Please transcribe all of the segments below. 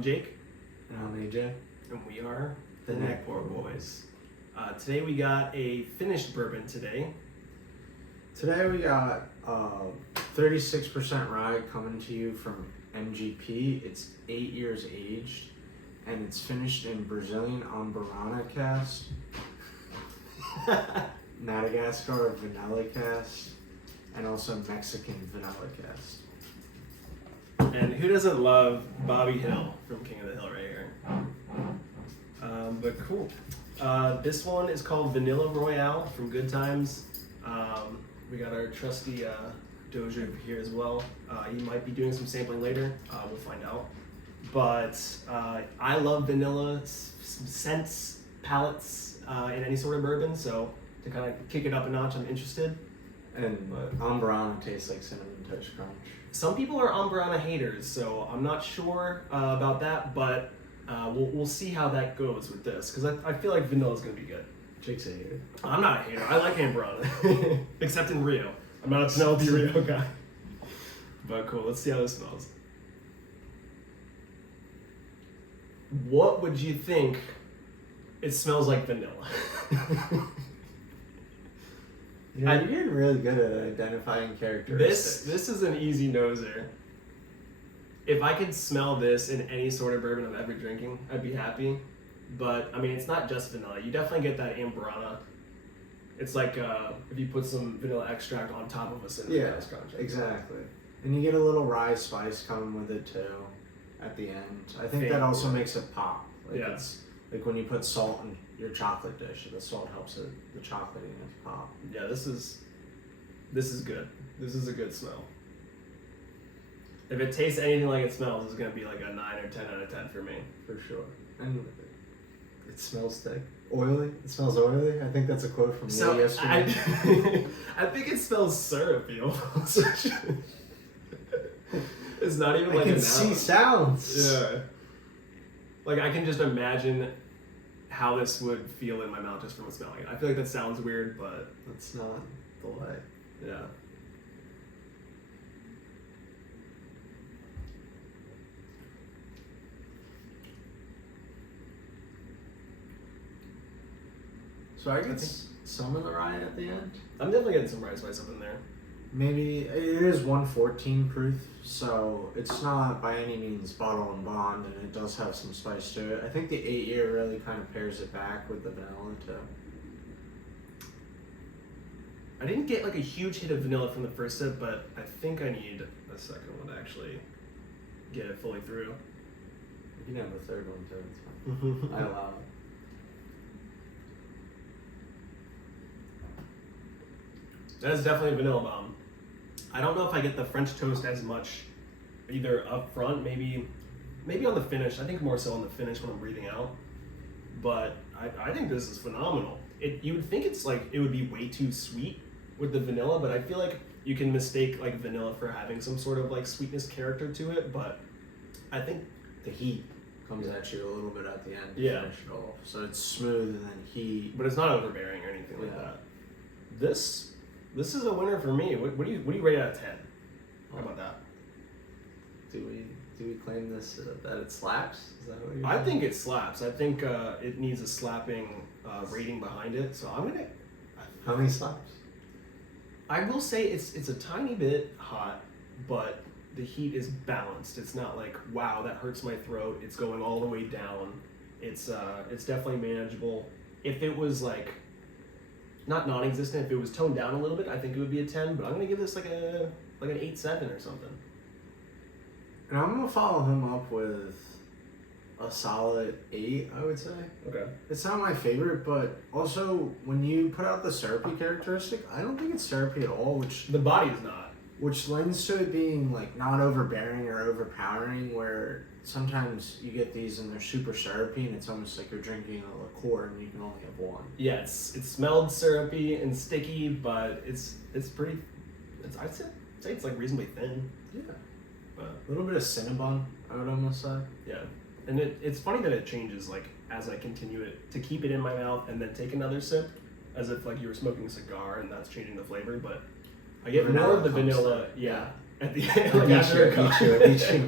I'm Jake. And I'm AJ. And we are the Neckport Boys. Today we got a finished bourbon today. Today we got 36% rye coming to you from MGP. It's 8 years aged, and it's finished in Brazilian Amburana cast, Madagascar vanilla cast, and also Mexican vanilla cast. And who doesn't love Bobby Hill from King of the Hill right here? But cool. This one is called Vanilla Royale from Good Times. We got our trusty Doja over here as well. He might be doing some sampling later. We'll find out. But I love vanilla scents, palettes in any sort of bourbon. So to kind of kick it up a notch, I'm interested. And Amburana tastes like Cinnamon Toast Crunch. Some people are Amburana haters, so I'm not sure about that, but we'll see how that goes with this, because I feel like vanilla is going to be good. Jake's a hater. I'm not a hater. I like Amburana, except in Rio. I'm not a Penelope Rio guy. But cool, let's see how this smells. What would you think it smells like vanilla? You're getting really good at identifying characteristics. This is an easy noser. If I could smell this in any sort of bourbon I'm ever drinking, I'd be happy. But, I mean, it's not just vanilla. You definitely get that Amburana. It's like if you put some vanilla extract on top of a Cinnamon Toast Crunch. Exactly. And you get a little rye spice coming with it, too, at the end. I think that also makes it pop. It's like when you put salt in your chocolate dish, the salt helps the chocolatiness pop. Yeah, this is good. This is a good smell. If it tastes anything like it smells, it's going to be like a 9 or 10 out of 10 for me. For sure. And it smells thick. Oily? It smells oily? I think that's a quote from So yesterday. I think it smells syrupy almost. It's not even like I can see sounds. Yeah. Like, I can just imagine how this would feel in my mouth just from smelling it. I feel like that sounds weird, but... That's not the way. Yeah. So I get some of the rye at the end. I'm definitely getting some rye spice up in there. Maybe it is 114 proof, so it's not by any means bottle and bond, and it does have some spice to it. I think the 8 year really kind of pairs it back with the vanilla too. I didn't get like a huge hit of vanilla from the first sip, but I think I need a second one to actually get it fully through. You can have a third one too, it's fine. I allow it. That is definitely a vanilla bomb. I don't know if I get the French toast as much either up front, maybe on the finish. I think more so on the finish when I'm breathing out. But I think this is phenomenal. You would think it's like it would be way too sweet with the vanilla, but I feel like you can mistake like vanilla for having some sort of like sweetness character to it. But I think the heat comes at you a little bit at the end to Yeah. finish it off. So it's smooth and then heat. but it's not overbearing or anything like Yeah. that. This is a winner for me. What do you rate out of 10? How about that? Do we claim this that it slaps? Is that what you're I saying? think it slaps. I think it needs a slapping rating behind it. So I'm gonna. How many slaps? I will say it's a tiny bit hot, but the heat is balanced. It's not like wow that hurts my throat. It's going all the way down. It's definitely manageable. If it was like not non-existent, if it was toned down a little bit, I think it would be a 10. But I'm gonna give this like an 8.7 or something. And I'm gonna follow him up with a solid 8, I would say. Okay. It's not my favorite, but also when you put out the syrupy characteristic, I don't think it's syrupy at all, The body is not. which lends to it being like not overbearing or overpowering, where sometimes you get these and they're super syrupy and it's almost like you're drinking a liqueur and you can only have one. Yeah, it smelled syrupy and sticky, but it's pretty. I'd say it's like reasonably thin. Yeah. But A little bit of Cinnabon, I would almost say. yeah, and it's funny that it changes like as I continue it to keep it in my mouth and then take another sip, as if like you were smoking a cigar and that's changing the flavor. But I get more of the vanilla. Yeah, at the end, like after a Beat you,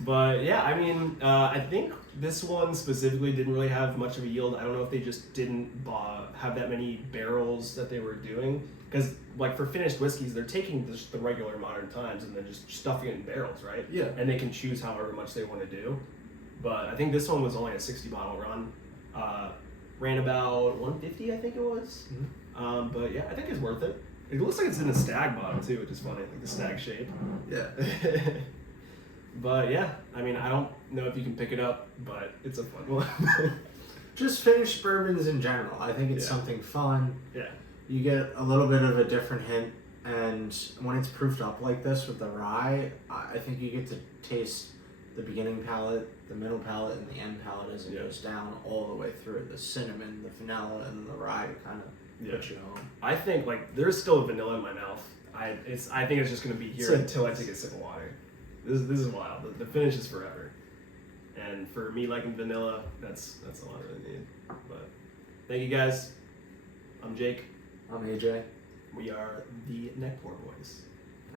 But yeah, I mean, I think this one specifically didn't really have much of a yield. I don't know if they just didn't have that many barrels that they were doing. Because, like, for finished whiskeys, they're taking just the regular modern times and then just stuffing it in barrels, right? Yeah. And they can choose however much they want to do. But I think this one was only a 60 bottle run. Ran about 150, I think it was. Mm-hmm. But yeah, I think it's worth it. It looks like it's in a stag bottle too, which is funny, like the stag shape. Yeah. But yeah, I mean, I don't know if you can pick it up, but it's a fun one. Just finished bourbons in general. I think it's something fun. Yeah. You get a little bit of a different hint, and when it's proofed up like this with the rye, I think you get to taste the beginning palate, the middle palate, and the end palate as it goes down all the way through. The cinnamon, the vanilla, and the rye kind of put you home. I think like there's still vanilla in my mouth. I think it's just gonna be here until I take a sip of water. This is wild. The finish is forever, and for me liking vanilla, that's all I really need. But thank you guys. I'm Jake. I'm AJ. We are the Neck Pour Boys.